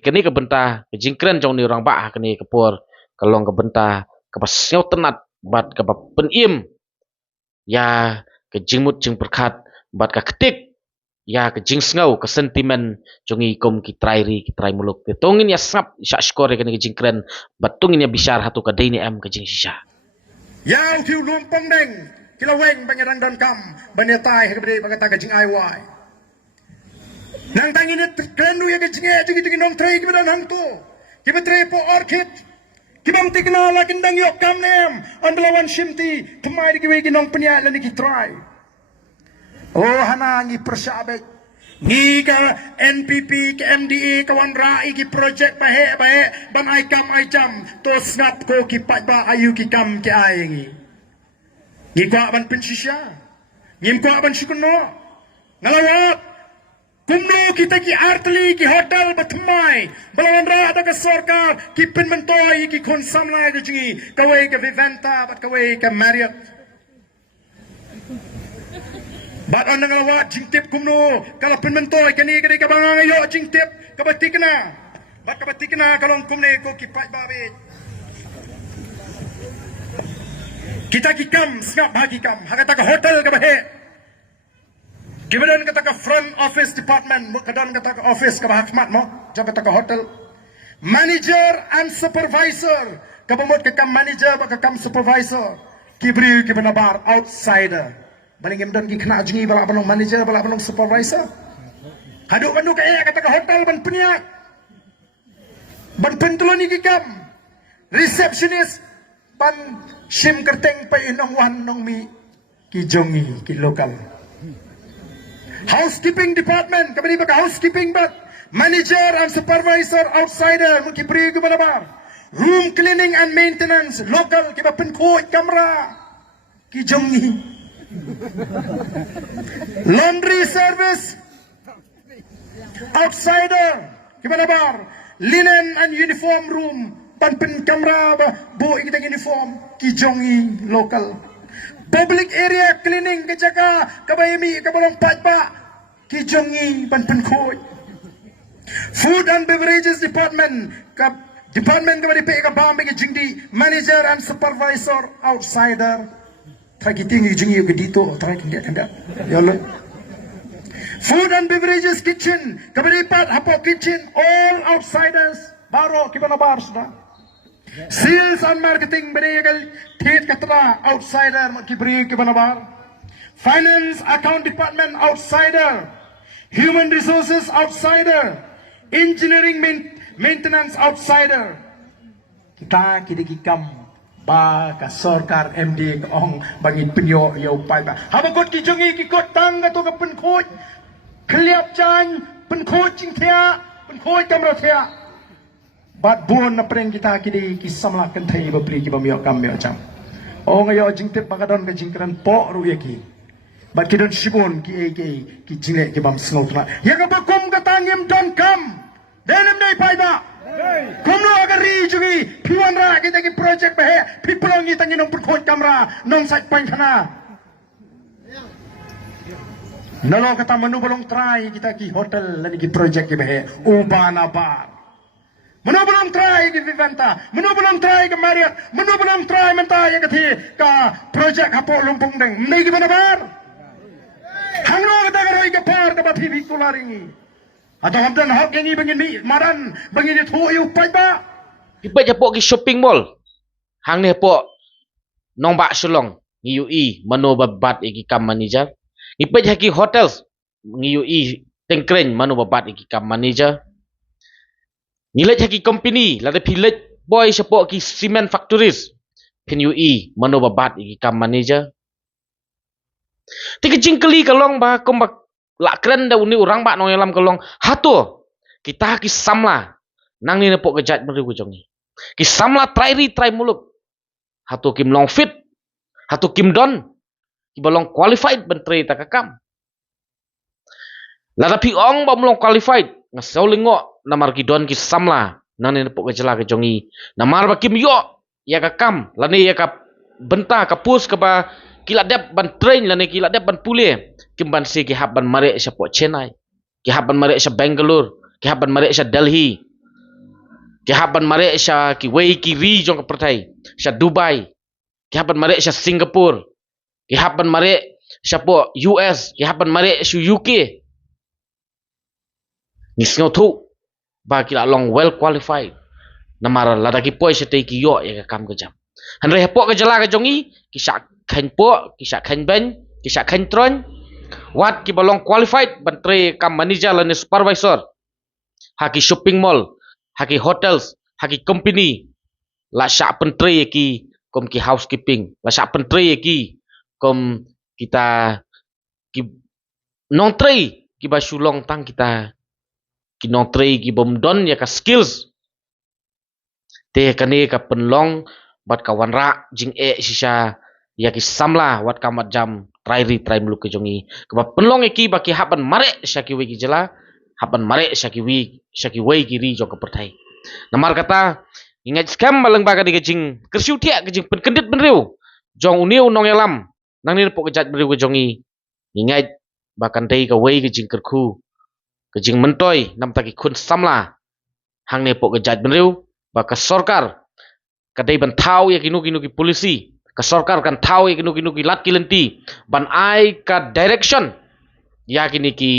kini ke bentah ke jingkren jong ni orang bah kini ke pur kalong ke bentah ke pasyo tenat bat ke penim ya ke jingmut jing perkat bat ke ketik ya ke jing sengau ke sentimen jongi kom ki trai muluk te tongin ya sap syak skor kini ke jingkren bat tungin ya bisyar hatu ke dini am ke jing sisa yang tiu lumpang deng kila weng bangirang don kam banetai hebde bagata ke jing ai wai nang tangi ni krenu ya kecing jadi nong tray kita nang tu kita tray po orchid kita mesti kenal lagi nang yok kam nem andalawan shimti kemai di kita nong penyak lani kita try oh hana ngi persabek ngi ka NPP ke MDA kawan rai ki project bahe ban ai kam ai jam to snap ko ki pat ba ayu ki kam ki ai ngi kwa ban pensisya ngi kwa ban sikuno ngalawat kumno kita ki artli ki hotel batmai balawan ra ada ke sarkar ki penmentoi ki konsamla ke jingi kawai ke Vivanta bat kawai ke Marriott bat anda ngawat jingtip kumno kalau penmentoi kani kani ka bangang ayo jingtip ka batikna bat ka batikna kalau kumne ko ki pat babit kita ki kam snap bagi kam hakata ka hotel ka bahe kemudian kata ke front office department, kemudian kata ke office ke Bahakmat mo, jangan kata ke hotel, manager and supervisor, kebamut ke kam manager, ke kam supervisor, kibri ke benabar outsider, balik kemudian kena jengi balak balong manager, balak balong supervisor, haduk bandu ke kata ke hotel ban peniak, ban pentuloni ke kam, receptionist, ban sim kerteng pa inong wan nong mi, ki jongi ki lokal. Housekeeping department, kami baka housekeeping but manager and supervisor outsider mungkin beri ke mana room cleaning and maintenance local kita penkoi kamera kijongi laundry service outsider kita bar linen and uniform room pan pen kamera bo kita uniform kijongi local public area cleaning kejaga kabayami kabalong patpa kijongi ban penkoi food and beverages department department kabadi pe ka bambe ke jingdi manager and supervisor outsider tragi tingi jingi ke dito tragi kenda yalo food and beverages kitchen kabadi pat hapo kitchen all outsiders baro kibana bar sudah sales and marketing beregal tet katra outsider kibri ke banabar finance account department outsider human resources outsider engineering maintenance outsider kita kidikikam ba ka sarkar MD ong bagi penyo yo pai ba habakot kijongi kikot tang to ka penkhoj kliap chan penkhoj ching thia penkhoj kamra thia bat buon na preng kita kidi kisamla kan thai ba pri ki ba myo kam myo cham o ngayo jingtip bagadon ka jingkran po ru yaki bat kidon sibon ki jingle ki bam snot na ya ka ba kum ka tangim don kam denem dai pai ba kum no agar ri jugi piwan ra kita ki project ba he pipolong ni tangin nong perkhoj kamera nong sat pain khana nalo kata menu bolong try kita ki hotel lagi ki project ki ba he ubana bar Mano belum try ke Vivanta, mano belum try ke Marriott, mano belum try mentah yang keti ke projek hapo lumpung deng. Mei gimana bar? Hangro kata keroi ke par ke bathi bitular ini. Atau hamdan hak yang ini bangin ni maran bangin itu yu pai ba. ipa japok ki shopping mall hang ne po nong ba sulong ngi ui mano babat iki kam manager ipa jaki hotels ngi ui tengkren mano babat iki kam manager nilai jaki company lada pilet boy sapok ki cement factories pin ui mano babat iki kam manager tika jingkeli kalong ba kom ba lak kren da uni orang ba nong yalam kalong hatu kita ki samla nang ni nepok kejat meri kujongi ki samla try muluk hatu kim long fit hatu kim don ki balong qualified bentri takakam lada pi ong ba mulong qualified ngasau lingo namar ki don ki samla nang ni nepok kejala kejongi namar ba kim yo ya kakam lani ya ka benta ka pus ka ba kila dep ban train lani kila dep ban pule kim ban si ki hab ban mare sa po Chennai ki hab ban mare sa Bangalore ki hab ban mare sa Delhi ki haban mare sha ki wei ki ri jong ka pertai sha Dubai ki haban mare sha Singapore ki haban mare sha po US ki haban mare shu UK ni sngo thu ba ki la long well qualified namara la da ki poi sha te ki yo ya ka kam ka jam han re po ka jala ka jongi ki sha khain po ki sha khain ben ki sha khain tron wat ki balong qualified bantre kam manager la ne supervisor haki shopping mall haki hotels haki company la sha pentre ki kom ki housekeeping la sha pentre ki kom kita ki non tre ki ba shulong tang kita ki non tre ki bom don ya ka skills te kane ka penlong bat ka wanra jing shisha ya ki samla wat kamat jam trai mlu ke jongi ka ba penlong ki ba ki haban mare shaki we ki jela haban mare shaki wei ki ri jo ka pertai namar kata ingat scam malang baga di kejing kersiu tia kejing penkendit benriu jong uniu nong yalam nang ni pok kejat benriu ke jongi ingat bahkan dei ka wei kejing kerku kejing mentoi nam taki kun samla hang ne pok kejat benriu ba ka sorkar kadai ban thau ya kinu ki polisi ka sorkar kan thau ya kinu ki lat kilenti ban ai ka direction ya kini ki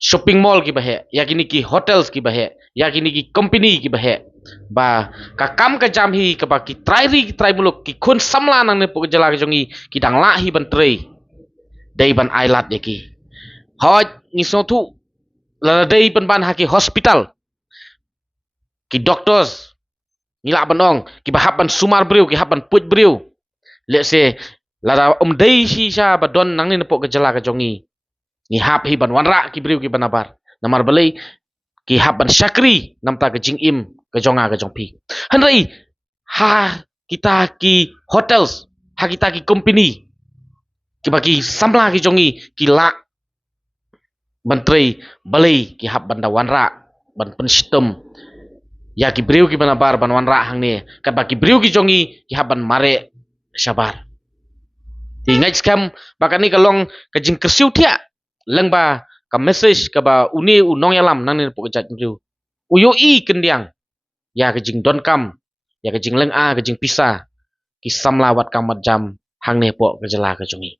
shopping mall ki bahe ya kini ki hotels ki bahe ya kini ki company ki bahe ba ka kam ka jam hi ka ba ki trai muluk ki khun samla nang ne pok jala ka jongi ki dang la hi ban trei dei ban ai lat ya ki hoj ni so thu la dei ban ha ki hospital ki doctors ni la banong ki ba haban sumar briu ki haban puj briu let's say la dei hi sha ba don nang ne pok jala ka jongi ni hap hi ban wanra ki briu ki banabar namar balai ki hap ban syakri namta ke jing im ke jonga ke jongpi hanrei ha kita ki hotels ha kita ki company ki bagi samla ki jongi ki la bantrei balai ki hap banda wanra ban penstem ya ki briu ki banabar ban wanra hang ne ka bagi briu ki jongi ki hap ban mare sabar ingat scam bakani kalong ke jing kersiu tia leng ba ka message ka ba uni unong yalam nang ne pok jat mriu uyo i kendiang ya ke jing don kam ya ke jing leng a ke jing pisa ki samla wat kamat jam hang ne pok ke jala ke jongi